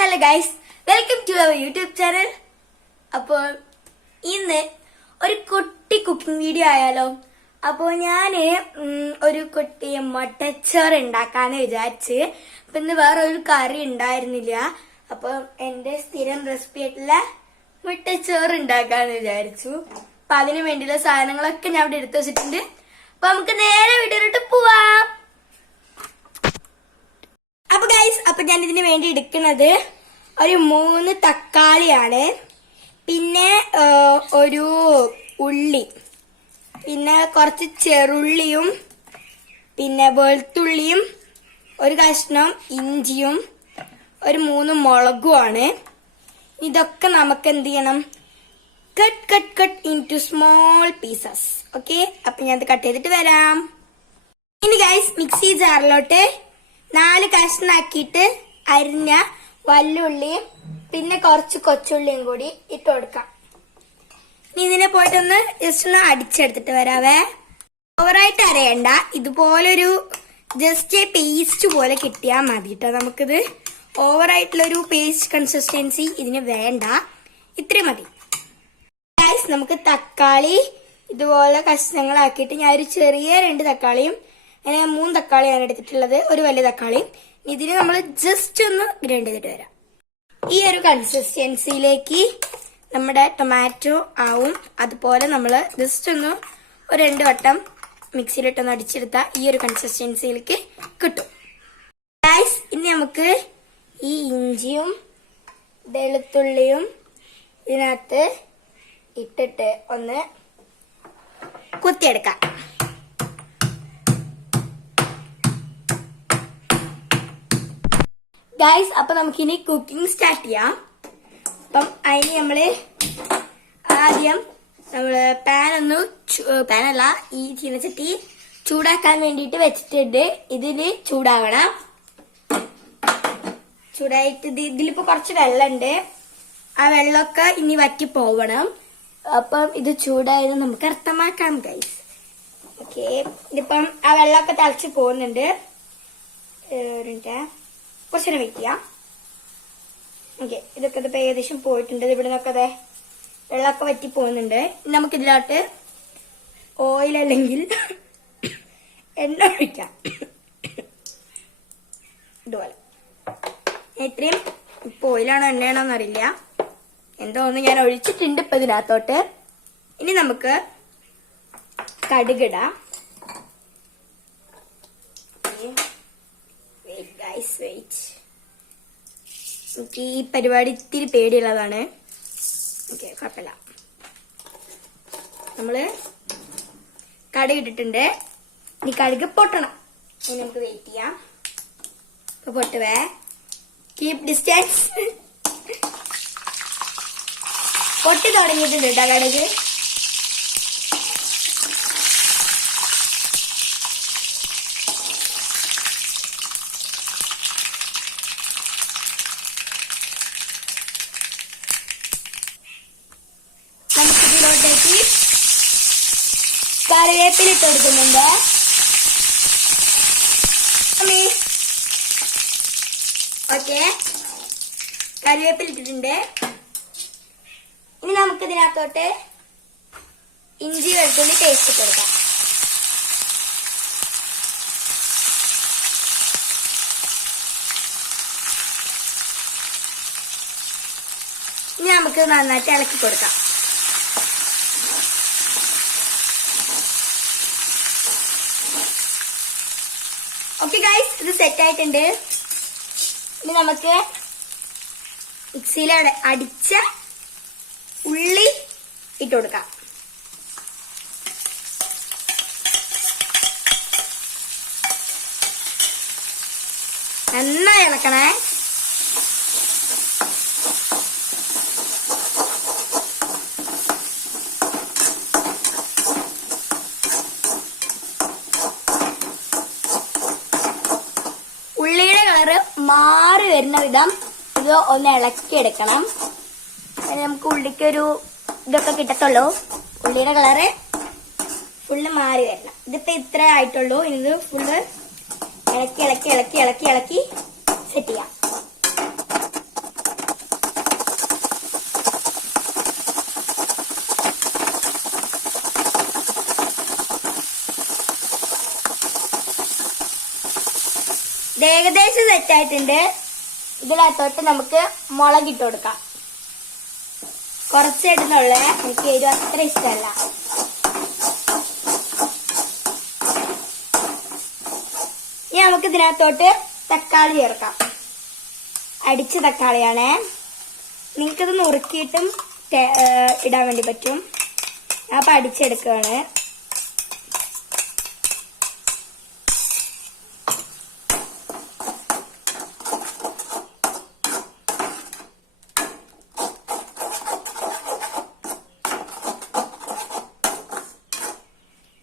Hello guys, welcome to our YouTube channel. അപ്പോൾ ഇന്ന് ഒരു കുട്ടി കുക്കിംഗ് വീഡിയോ ആയാലോ? അപ്പോൾ ഞാൻ ഒരു കുട്ടി മുട്ടച്ചോറ് ഉണ്ടാക്കാന്ന് വിചാരിച്ച്. അപ്പൊ ഇന്ന് വേറെ ഒരു കറി ഉണ്ടായിരുന്നില്ല. അപ്പൊ എന്റെ സ്ഥിരം റെസിപ്പി ആയിട്ടുള്ള മുട്ടച്ചോറ് ഉണ്ടാക്കാന്ന് വിചാരിച്ചു. അപ്പൊ അതിന് വേണ്ടിയുള്ള സാധനങ്ങളൊക്കെ ഞാൻ ഇവിടെ എടുത്തു വെച്ചിട്ടുണ്ട്. അപ്പൊ നമുക്ക് നേരെ വീഡിയോയിലോട്ട് പോവാം. അപ്പൊ ഗൈസ്, അപ്പൊ ഞാൻ ഇതിന് വേണ്ടി എടുക്കുന്നത് ഒരു 3 തക്കാളിയാണ്, പിന്നെ ഒരു ഉള്ളി, പിന്നെ കുറച്ച് ചെറുള്ളിയും, പിന്നെ വെളുത്തുള്ളിയും, ഒരു കഷ്ണം ഇഞ്ചിയും, ഒരു 3 മുളകുമാണ്. ഇതൊക്കെ നമുക്ക് എന്ത് ചെയ്യണം? Cut into small pieces. Okay, അപ്പൊ ഞാൻ ഇത് കട്ട് ചെയ്തിട്ട് വരാം. ഇനി ഗൈസ്, മിക്സി ജാറിലോട്ട് 4 കഷ്ണാക്കിയിട്ട് അരിഞ്ഞ വല്ലുള്ളിയും പിന്നെ കുറച്ച് കൊച്ചുള്ളിയും കൂടി ഇട്ട് കൊടുക്കാം. ഇനി ഇതിനെ പോയിട്ടൊന്ന് ജസ്റ്റ് ഒന്ന് അടിച്ചെടുത്തിട്ട് വരാവേ. ഓവറായിട്ട് അരയണ്ട, ഇതുപോലൊരു ജസ്റ്റ് പേസ്റ്റ് പോലെ കിട്ടിയാൽ മതി കേട്ടോ. നമുക്കിത് ഓവറായിട്ടുള്ളൊരു പേസ്റ്റ് കൺസിസ്റ്റൻസി ഇതിന് വേണ്ട, ഇത്രയും മതി. ഗൈസ്, നമുക്ക് തക്കാളി ഇതുപോലെ കഷ്ണങ്ങളാക്കിയിട്ട് ഞാൻ ഒരു ചെറിയ 2 തക്കാളിയും, അങ്ങനെ 3 തക്കാളിയാണ് എടുത്തിട്ടുള്ളത്, ഒരു വലിയ തക്കാളി. ഇതിന് നമ്മൾ ജസ്റ്റ് ഒന്ന് ഗ്രൈൻഡ് ചെയ്തിട്ട് വരാം. ഈ ഒരു കൺസിസ്റ്റൻസിയിലേക്ക് നമ്മുടെ ടൊമാറ്റോ ആവും. അതുപോലെ നമ്മൾ ജസ്റ്റ് ഒന്ന് ഒരു 2 വട്ടം മിക്സിയിലിട്ടൊന്ന് അടിച്ചെടുത്താൽ ഈ ഒരു കൺസിസ്റ്റൻസിയിലേക്ക് കിട്ടും. ഗൈസ്, ഇനി നമുക്ക് ഈ ഇഞ്ചിയും വെളുത്തുള്ളിയും ഇതിനകത്ത് ഇട്ടിട്ട് ഒന്ന് കുത്തിയെടുക്കാം. ഗൈസ്, അപ്പൊ നമുക്കിനി കുക്കിംഗ് സ്റ്റാർട്ട് ചെയ്യാം. അപ്പം അതിന് നമ്മള് ആദ്യം പാനല്ല, ഈ ചീനച്ചട്ടി ചൂടാക്കാൻ വേണ്ടിയിട്ട് വെച്ചിട്ടുണ്ട്. ഇതില് ചൂടാവണം. ചൂടായിട്ട് ഇതിലിപ്പോ കുറച്ച് വെള്ളമുണ്ട്, ആ വെള്ളമൊക്കെ ഇനി വറ്റി പോവണം. അപ്പം ഇത് ചൂടായത് നമുക്ക് അർത്ഥമാക്കാം ഗൈസ്. ഓക്കെ, ഇതിപ്പം ആ വെള്ളമൊക്കെ തിളച്ച് പോകുന്നുണ്ട്. കുറച്ചു നേരം വെയിറ്റ് ചെയ്യാം. ഓക്കെ, ഇതൊക്കെ ഇതിപ്പോ ഏകദേശം പോയിട്ടുണ്ട്. ഇവിടെ നിന്നൊക്കെ അതെ വെള്ളമൊക്കെ വറ്റി പോകുന്നുണ്ട്. നമുക്കിതിലോട്ട് ഓയിൽ അല്ലെങ്കിൽ എണ്ണ ഒഴിക്കാം. ഇതുപോലെ ഇത്രയും ഇപ്പൊ ഓയിലാണോ എണ്ണയാണോ എന്നറിയില്ല, എന്തോ ഒന്ന് ഞാൻ ഒഴിച്ചിട്ടുണ്ട് ഇപ്പൊ ഇതിനകത്തോട്ട്. ഇനി നമുക്ക് കടുകിടാം. എനിക്ക് ഈ പരിപാടി ഇത്തിരി പേടിയുള്ളതാണ്. ഓക്കെ, കുഴപ്പമില്ല. നമ്മള് കടുക് ഇട്ടിട്ടുണ്ട്. ഇനി കടുക് പൊട്ടണം. ഇനി നമുക്ക് വെയിറ്റ് ചെയ്യാം. ഇപ്പൊ പൊട്ടുവേ, കീപ് ഡിസ്റ്റൻസ്. പൊട്ടി തുടങ്ങിയിട്ടുണ്ട് കേട്ടോ കടുക്. നമുക്കിതിലോട്ടേക്ക് കറിവേപ്പില ഇട്ട് കൊടുക്കുന്നുണ്ട്. ഓക്കെ, കറിവേപ്പില ഇട്ടിട്ടുണ്ട്. ഇനി നമുക്കിതിനകത്തോട്ട് ഇഞ്ചി വെളുത്തുള്ളി പേസ്റ്റ് ഇട്ട് കൊടുക്കാം. ഇനി നമുക്ക് നന്നായിട്ട് ഇളക്കി കൊടുക്കാം. ഓക്കെ ഗൈസ്, ഇത് സെറ്റ് ആയിട്ടുണ്ട്. ഇനി നമുക്ക് മിക്സിയിൽ അടിച്ച ഉള്ളി ഇട്ട് കൊടുക്കാം. നന്നായി ഇളക്കണേ. ഉള്ളിയുടെ കളറ് മാറി വരുന്ന വിധം ഇത് ഒന്ന് ഇളക്കിയെടുക്കണം. നമുക്ക് ഉള്ളിക്കൊരു ഇതൊക്കെ കിട്ടത്തുള്ളൂ. ഉള്ളിയുടെ കളറ് ഫുള്ള് മാറി വരണം. ഇതിപ്പോ ഇത്ര ആയിട്ടുള്ളൂ. ഇത് ഫുള്ള് ഇളക്കി ഇളക്കി ഇളക്കി ഇളക്കി ഇളക്കി സെറ്റ് ചെയ്യാം. ഇത് ഏകദേശം സെറ്റായിട്ടുണ്ട്. ഇതിനകത്തോട്ട് നമുക്ക് മുളകിട്ട് കൊടുക്കാം. കുറച്ചിടുന്നുള്ള, എനിക്ക് എരിവ് അത്ര ഇഷ്ടമല്ല. ഇനി നമുക്ക് ഇതിനകത്തോട്ട് തക്കാളി ചേർക്കാം. അടിച്ച തക്കാളിയാണ്. നിങ്ങൾക്കത് നുറുക്കിയിട്ടും ഇടാൻ വേണ്ടി പറ്റും. അപ്പൊ അടിച്ചെടുക്കുകയാണ്.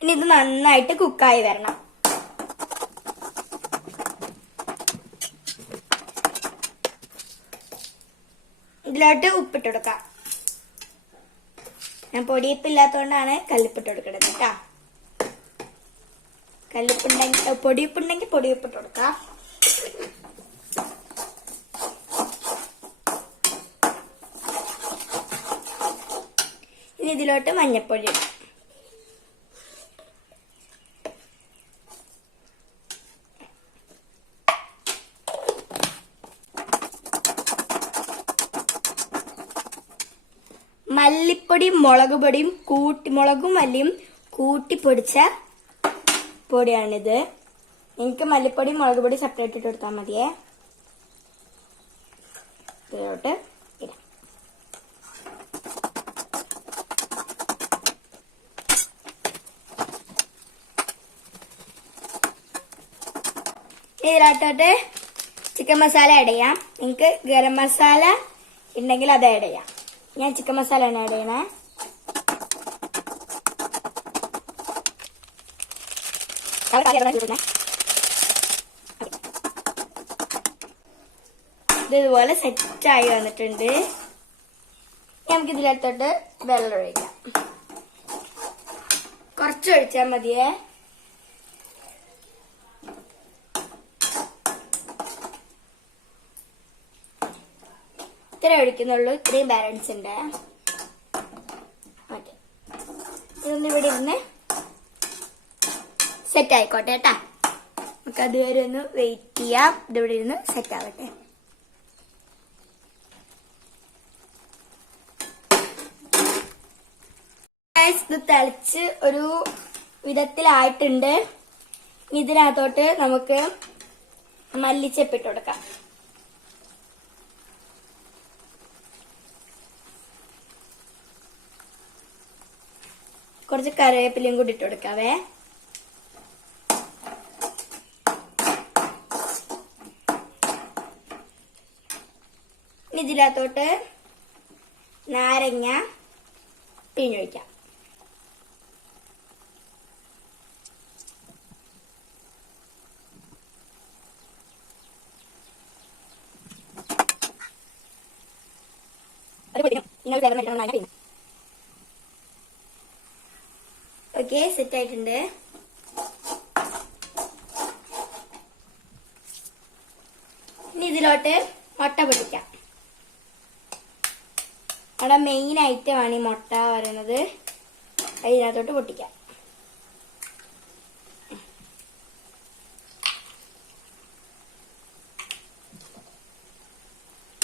ഇനി ഇത് നന്നായിട്ട് കുക്കായി വരണം. ഇതിലോട്ട് ഉപ്പിട്ട് കൊടുക്കാം. ഞാൻ പൊടിയിപ്പില്ലാത്തതുകൊണ്ടാണ് കല്ലുപ്പിട്ട് കൊടുക്കുന്നത് കേട്ടാ. പൊടിയുപ്പുണ്ടെങ്കിൽ പൊടിയുപ്പിട്ട് കൊടുക്കാം. ഇനി ഇതിലോട്ട് മഞ്ഞപ്പൊടി ഇടാം. മല്ലിപ്പൊടിയും മുളക് പൊടിയും മുളകും മല്ലിയും കൂട്ടി പൊടിച്ച പൊടിയാണിത്. എനിക്ക് മല്ലിപ്പൊടിയും മുളക് പൊടി സെപ്പറേറ്റ് ഇട്ട് കൊടുത്താൽ മതിയേ. ഇതിലോട്ട് ഇടാം. ഇതിലോട്ടോട്ട് ചിക്കൻ മസാല ആഡ് ചെയ്യാം. നിങ്ങൾക്ക് ഗരം മസാല ഉണ്ടെങ്കിൽ അത് ആഡ് ചെയ്യാം. ഞാൻ ചിക്കൻ മസാല ആണ് ആഡ് ചെയ്യണേ. ഇതുപോലെ സെറ്റായി വന്നിട്ടുണ്ട്. നമുക്ക് ഇതിനകത്തോട്ട് വെള്ളം ഒഴിക്കാം. കുറച്ച് ഒഴിച്ചാൽ മതിയേ. ഇത്ര ഒഴിക്കുന്നുള്ളൂ. ഇത്രയും ബാലൻസ് ഉണ്ട്. ഓക്കെ, ഇതൊന്ന് ഇവിടെ ഇരുന്ന് സെറ്റ് ആയിക്കോട്ടെ കേട്ടാ. നമുക്ക് അതുവരെ ഒന്ന് വെയിറ്റ് ചെയ്യാം. ഇതിവിടെ ഇരുന്ന് സെറ്റ് ആവട്ടെ. ഇത് തിളച്ച് ഒരു വിധത്തിലായിട്ടുണ്ട്. ഇതിനകത്തോട്ട് നമുക്ക് മല്ലിച്ചപ്പിട്ട് കൊടുക്കാം. കുറച്ച് കറിവേപ്പിലയും കൂടി ഇട്ട് കൊടുക്കാവേ. ഇതിനകത്തോട്ട് നാരങ്ങ പിഴിഞ്ഞൊഴിക്കാം. ഓക്കെ, സെറ്റ് ആയിട്ടുണ്ട്. ഇനി ഇതിലോട്ട് മുട്ട പൊട്ടിക്കാം. അവിടെ മെയിൻ ഐറ്റമാണ് ഈ മുട്ട പറയുന്നത്. അതിനകത്തോട്ട് പൊട്ടിക്കാം.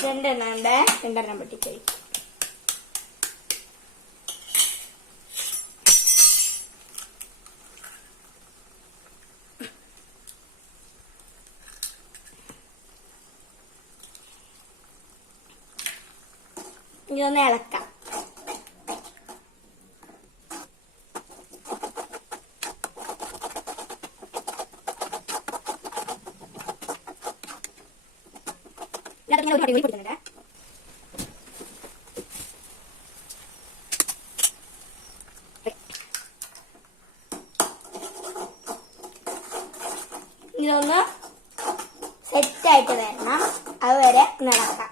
രണ്ടെണ്ണം പൊട്ടിച്ചൊഴിക്കും. ഇതൊന്ന് ഇളക്കാം. ഇതൊന്ന് സെറ്റായിട്ട് വരണം. അതുവരെ നടക്കാം.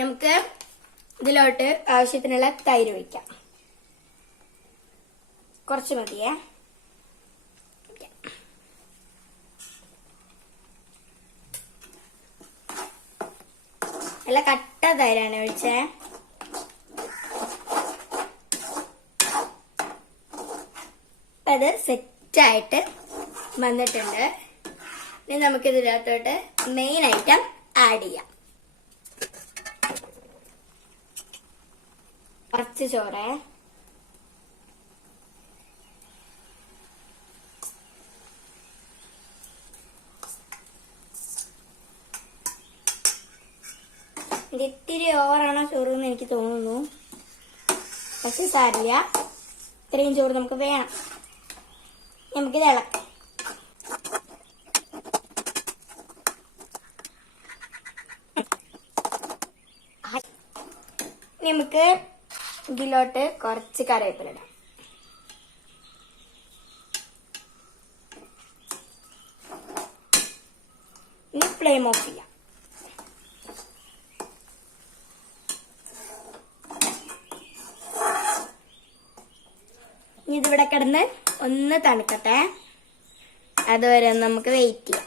നമുക്ക് ഇതിലോട്ട് ആവശ്യത്തിനുള്ള തൈര് ഒഴിക്കാം. കുറച്ച് മതിയേ. നല്ല കട്ട തൈരാണ് ഒഴിച്ചേ. അപ്പൊ അത് സെറ്റായിട്ട് വന്നിട്ടുണ്ട്. ഇനി നമുക്കിതിനകത്തോട്ട് മെയിൻ ഐറ്റം ആഡ് ചെയ്യാം. കുറച്ച് ചോറ്, ഇത്തിരി ഓവറാണോ ചോറ് എന്ന് എനിക്ക് തോന്നുന്നു. പക്ഷെ സാരില്ല, ഇത്രയും ചോറ് നമുക്ക് വേണം. നമുക്കിത് ഇളക്കാം. നമുക്ക് ഇതിലോട്ട് കുറച്ച് കറിവേപ്പില ഇടാം. ഇനി ഫ്ലെയിം ഓഫ് ചെയ്യാം. ഇനി ഇതിവിടെ കിടന്ന് ഒന്ന് തണുക്കട്ടെ. അതുവരെ നമുക്ക് വെയിറ്റ് ചെയ്യാം.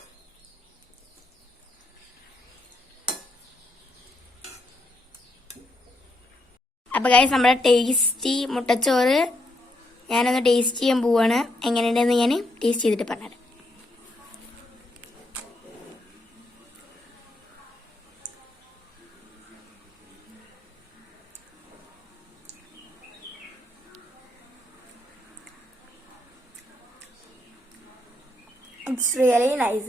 അപ്പൊ ഗൈസ്, നമ്മുടെ ടേസ്റ്റി മുട്ടച്ചോറ് ഞാനൊന്ന് ടേസ്റ്റ് ചെയ്യാൻ പോവാണ്. എങ്ങനെയുണ്ടെന്ന് ഞാൻ ടേസ്റ്റ് ചെയ്തിട്ട് പറഞ്ഞുതരാം. It's really nice.